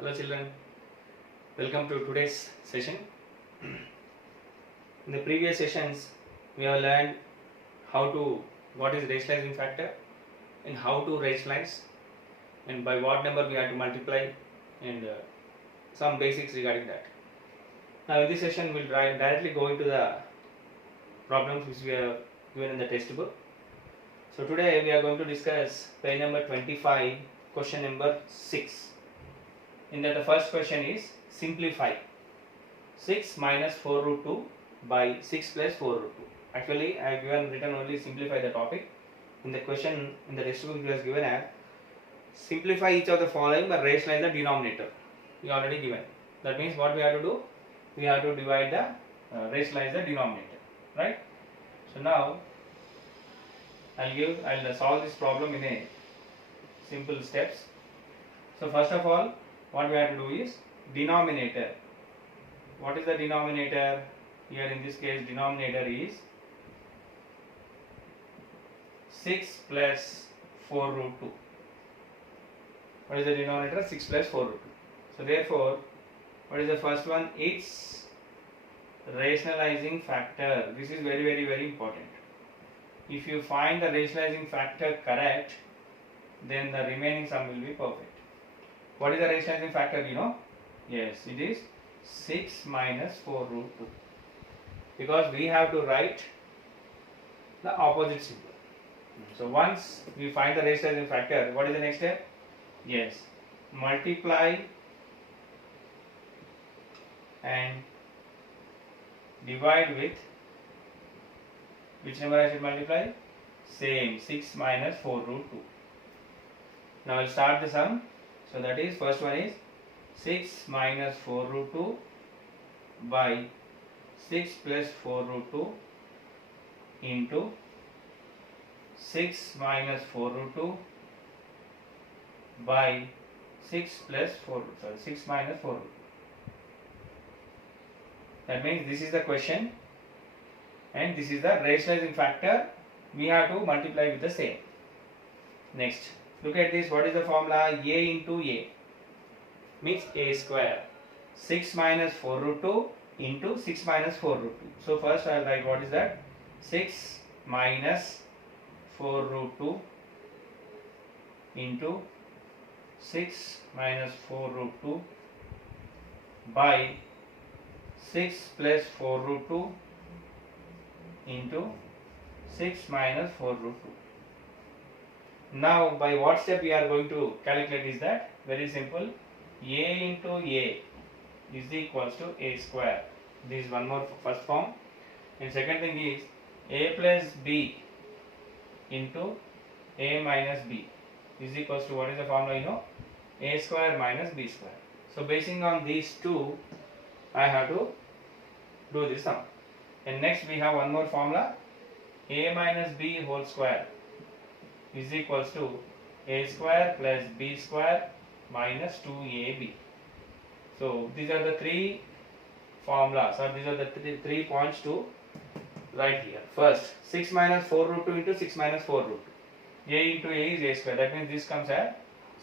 Hello children, welcome to today's session. In the previous sessions we have learned what is rationalizing factor and how to rationalize and by what number we have to multiply and some basics regarding that. Now in this session we will directly go into the problems which we have given in the test book. So today we are going to discuss page number 25, question number 6. In that the first question is simplify 6 minus 4 root 2 by 6 plus 4 root 2. Actually I have written only simplify the topic. In the question in the textbook it was given as simplify each of the following but rationalize the denominator. We already given. That means what we have to do? We have to divide the rationalize the denominator, right? So now I'll solve this problem in a simple steps. So first of all, what we have to do is denominator. What is the denominator? Here in this case denominator is 6 plus 4 root 2. What is the denominator? 6 plus 4 root 2. So therefore, what is the first one? It's rationalizing factor. This is very important. If you find the rationalizing factor correct, then the remaining sum will be perfect. What is the rationalizing factor, you know? Yes, it is 6 minus 4 root 2. Because we have to write the opposite symbol. So once we find the rationalizing factor, what is the next step? Yes, multiply and divide with which number I should multiply? Same, 6 minus 4 root 2. Now I will start the sum. So that is first one is 6 minus 4 root 2 by 6 plus 4 root 2 into 6 minus 4 root 2 by 6 plus 4 6 minus 4 root 2. That means this is the question and this is the rationalizing factor. We have to multiply with the same. Next, look at this. What is the formula? A into A means A square. 6 minus 4 root 2 into 6 minus 4 root 2. So first I will write what is that? 6 minus 4 root 2 into 6 minus 4 root 2 by 6 plus 4 root 2 into 6 minus 4 root 2. Now by what step we are going to calculate is that? Very simple. A into A is equals to A square. This is one more first form. And second thing is A plus B into A minus B is equals to, what is the formula you know? A square minus B square. So basing on these two, I have to do this sum. And next we have one more formula. A minus B whole square is equals to A square plus B square minus 2AB. So these are the three formulas, or these are the three points to write here. First, 6 minus 4 root 2 into 6 minus 4 root 2. A into A is A square. That means this comes as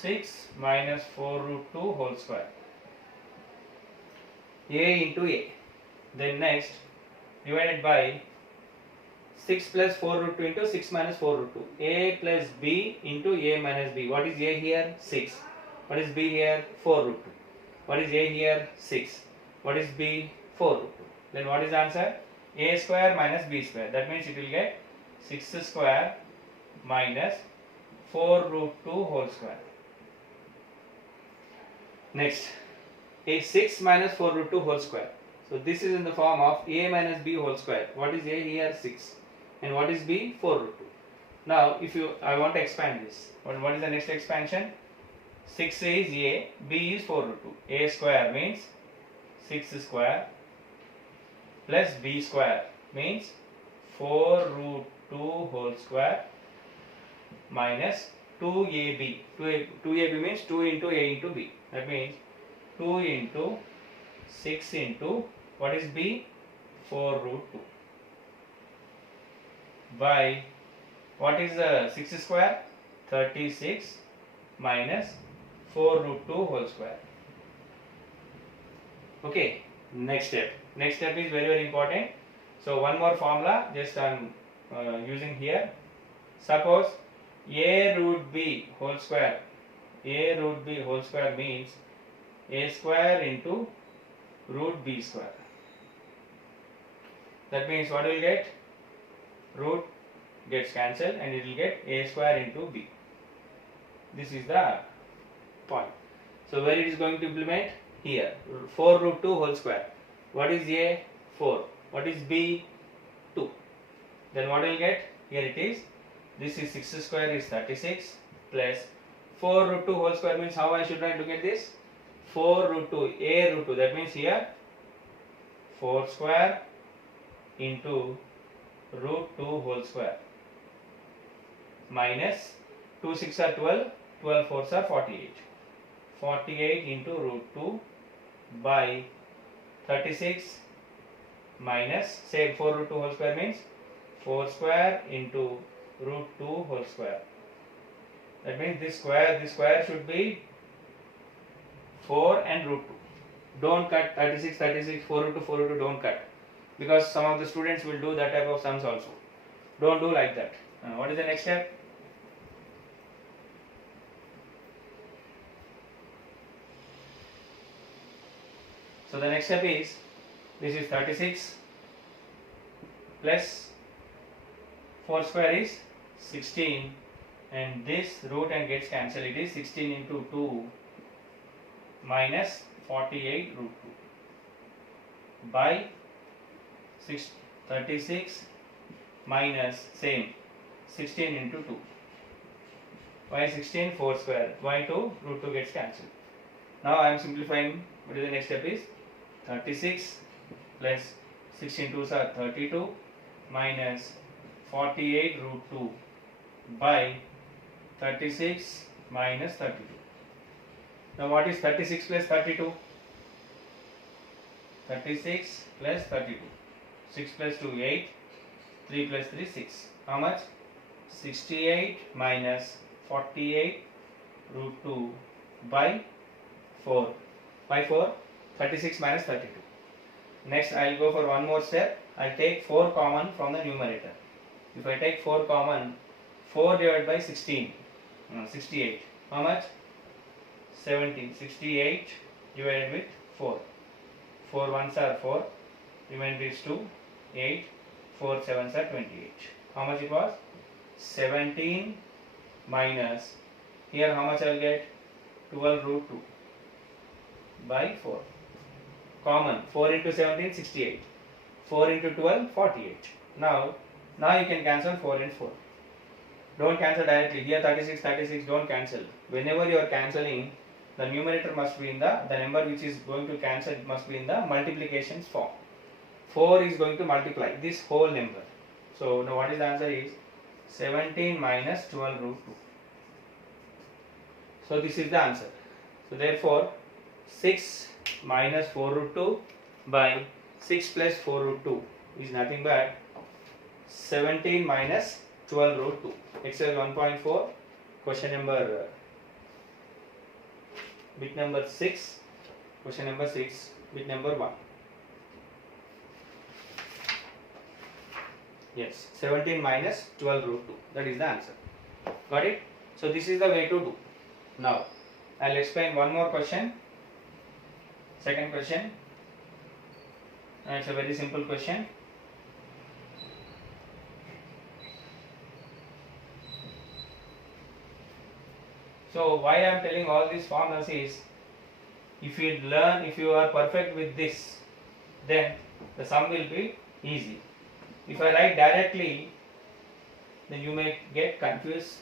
6 minus 4 root 2 whole square. A into A. Then next, divided by 6 plus 4 root 2 into 6 minus 4 root 2. A plus B into A minus B. What is A here? 6. What is B here? 4 root 2. What is A here? 6. What is B? 4 root 2. Then what is the answer? A square minus B square. That means it will get 6 square minus 4 root 2 whole square. Next, a 6 minus 4 root 2 whole square. So this is in the form of A minus B whole square. What is A here? 6. And what is B? 4 root 2. Now I want to expand this. What is the next expansion? 6 is A, B is 4 root 2. A square means 6 square plus B square means 4 root 2 whole square minus 2AB. 2AB means 2 into A into B. That means 2 into 6 into, what is B? 4 root 2 by, what is 6 square? 36 minus 4 root 2 whole square. Okay, next step. Next step is very, very important. So one more formula just I am using here. Suppose a root b whole square. A root b whole square means a square into root b square. That means what will get? Root gets cancelled and it will get a square into b. This is the point. So where it is going to implement? Here. 4 root 2 whole square. What is a? 4. What is b? 2. Then what will get? Here it is. This is 6 square is 36 plus 4 root 2 whole square means how I should write? Look at this. 4 root 2, a root 2. That means here 4 square into root 2 whole square minus 2 6 are 12, 12 4s are 48. 48 into root 2 by 36 minus, say 4 root 2 whole square means 4 square into root 2 whole square. That means this square should be 4 and root 2. Don't cut 36, 36, 4 root 2, 4 root 2, don't cut. Because some of the students will do that type of sums also. Don't do like that. What is the next step? So the next step is, this is 36 plus 4 square is 16 and this root and gets cancelled. It is 16 into 2 minus 48 root 2 by 36 minus same 16 into 2. Why 16? 4 square. Why 2? Root 2 gets cancelled. Now I am simplifying. What is the next step is? 36 plus 16 2s are 32 minus 48 root 2 by 36 minus 32. Now what is 36 plus 32? 36 plus 32. 6 plus 2 8. 3 plus 3 6. How much? 68 minus 48 root 2 by 4. By 4? 36 minus 32. Next I will go for one more step. I will take 4 common from the numerator. If I take 4 common, 4 divided by 16, 68. How much? 70. 68 divided with 4. 4 ones are 4. Remainder is 2. 8. 4 7s are 28. How much it was? 17 minus, here how much I will get? 12 root 2 by 4. Common. 4 into 17, 68. 4 into 12, 48. Now you can cancel 4 and 4. Don't cancel directly. Here 36, 36, don't cancel. Whenever you are cancelling, the numerator must be in the number which is going to cancel must be in the multiplications form. 4 is going to multiply this whole number. So now what is the answer is 17 minus 12 root 2. So this is the answer. So therefore 6 minus 4 root 2 by 6 plus 4 root 2 is nothing but 17 minus 12 root 2. Exercise 1.4, question number bit number 6, question number 6, bit number 1. Yes, 17 minus 12 root 2. That is the answer. Got it? So this is the way to do. Now I will explain one more question. Second question. And it's a very simple question. So why I am telling all these formulas is, if you are perfect with this, then the sum will be easy. If I write directly, then you may get confused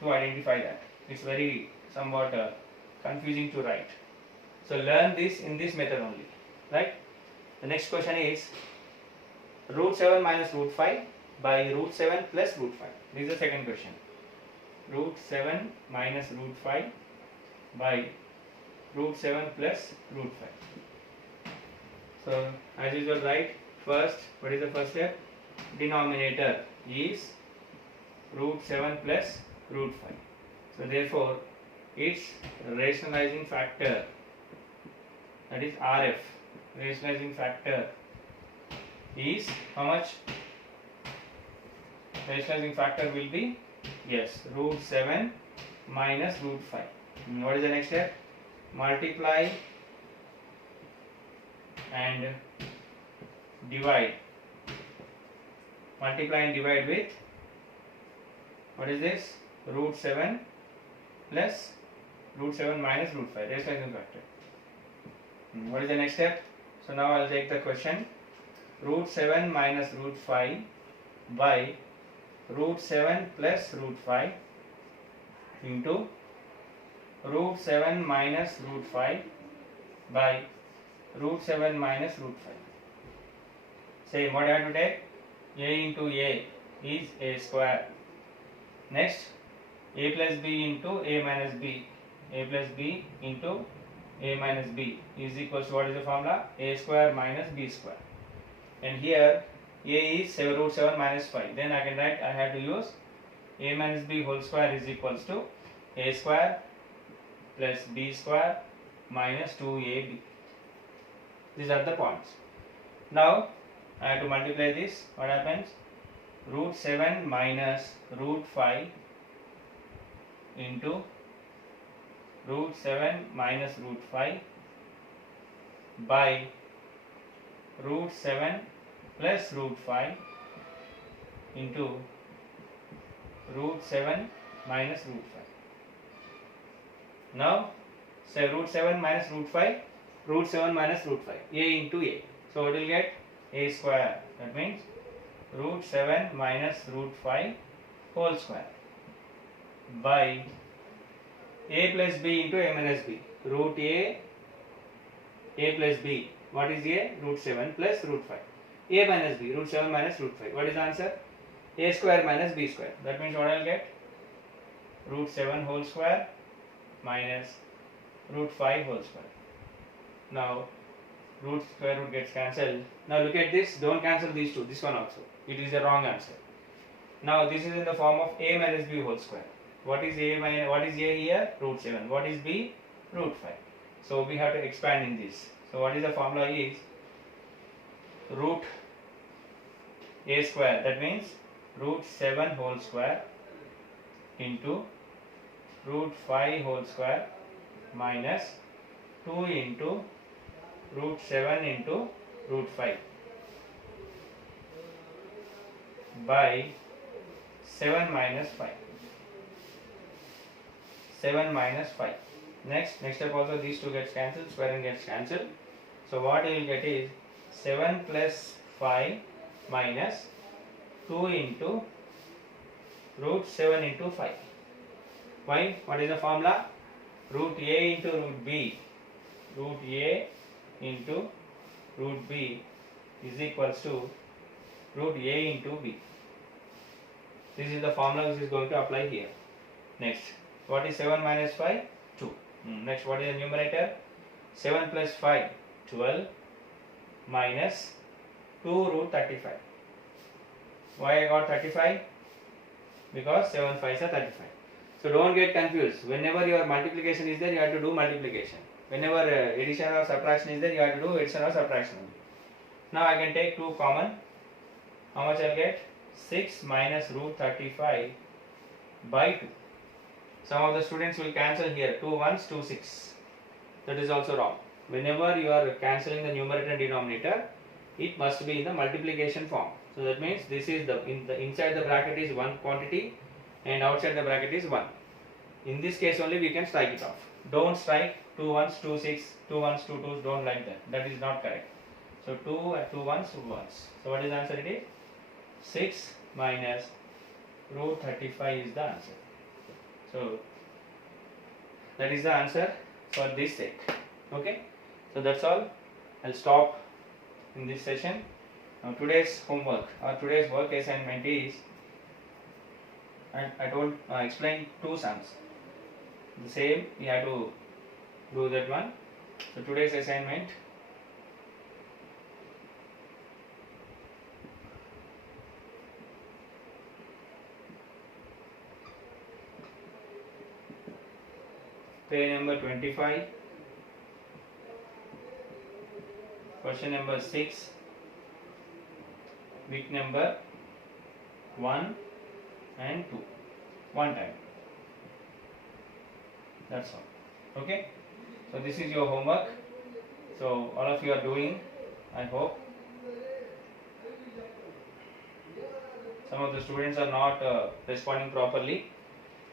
to identify that. It's very somewhat confusing to write. So learn this in this method only, right? The next question is root 7 minus root 5 by root 7 plus root 5. This is the second question. Root 7 minus root 5 by root 7 plus root 5. So as usual, write first, what is the first step? Denominator is root 7 plus root 5. So therefore its rationalizing factor, that is RF, rationalizing factor is how much? Rationalizing factor will be, yes, root 7 minus root 5. What is the next step? Multiply and divide. Multiply and divide with, what is this? Root 7 plus root 7 minus root 5, rationalizing factor. What is the next step? So now I will take the question. Root 7 minus root 5 by root 7 plus root 5 into root 7 minus root 5 by root 7 minus root 5. Same, what I have to take? A into A is A square. Next, A plus B into A minus B. A plus B into A minus B is equals to, what is the formula? A square minus B square. And here A is root 7 minus 5. Then I can write, I have to use A minus B whole square is equals to A square plus B square minus 2AB. These are the points. Now I have to multiply this. What happens? Root 7 minus root 5 into root 7 minus root 5 by root 7 plus root 5 into root 7 minus root 5. Now say root 7 minus root 5, root 7 minus root 5, A into A. So it will get A square. That means root 7 minus root 5 whole square by A plus B into A minus B. Root A plus B. What is A? Root 7 plus root 5. A minus B, root 7 minus root 5. What is the answer? A square minus B square. That means what I will get? Root 7 whole square minus root 5 whole square. Now root square root gets cancelled. Now look at this. Don't cancel these two. This one also. It is the wrong answer. Now this is in the form of A minus B whole square. What is A minus? What is A here? Root 7. What is B? Root 5. So we have to expand in this. So what is the formula is? Root A square. That means root 7 whole square into root 5 whole square minus 2 into root 7 into root 5 by 7 minus 5. 7 minus 5. Next step also, these two gets cancelled, squaring gets cancelled. So what you will get is 7 plus 5 minus 2 into root 7 into 5. Why? What is the formula? Root A into root B. Root A into root B is equals to root A into B. This is the formula which is going to apply here. Next, what is 7 minus 5? 2. Next, what is the numerator? 7 plus 5, 12 minus 2 root 35. Why I got 35? Because 7 5s are 35. So don't get confused. Whenever your multiplication is there, you have to do multiplication. Whenever addition or subtraction is there, you have to do addition or subtraction only. Now I can take 2 common. How much I will get? 6 minus root 35 by 2. Some of the students will cancel here. 2 1s, 2 6. That is also wrong. Whenever you are cancelling the numerator and denominator, it must be in the multiplication form. So that means this is the inside the bracket is one quantity and outside the bracket is 1. In this case only we can strike it off. Don't strike 2 1s, 2 6, 2 1s, 2 2s. Don't like that. That is not correct. So 2 1s, 2 1s. So what is the answer? It is 6 minus root 35 is the answer. So that is the answer for this set. Okay. So that's all. I'll stop in this session. Now today's homework or today's work assignment is, I explained 2 sums. The same you have to do that one. So today's assignment, page number 25, question number 6, bit number 1 and 2, one time. That's all. Okay. So this is your homework. So all of you are doing, I hope. Some of the students are not responding properly.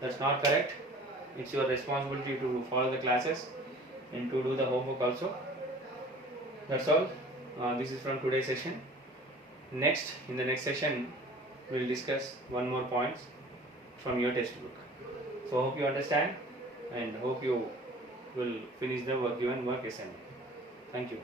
That's not correct. It's your responsibility to follow the classes and to do the homework also. That's all. This is from today's session. Next, in the next session, we'll discuss one more points from your textbook. So hope you understand and hope you will finish the work given work assignment. Thank you.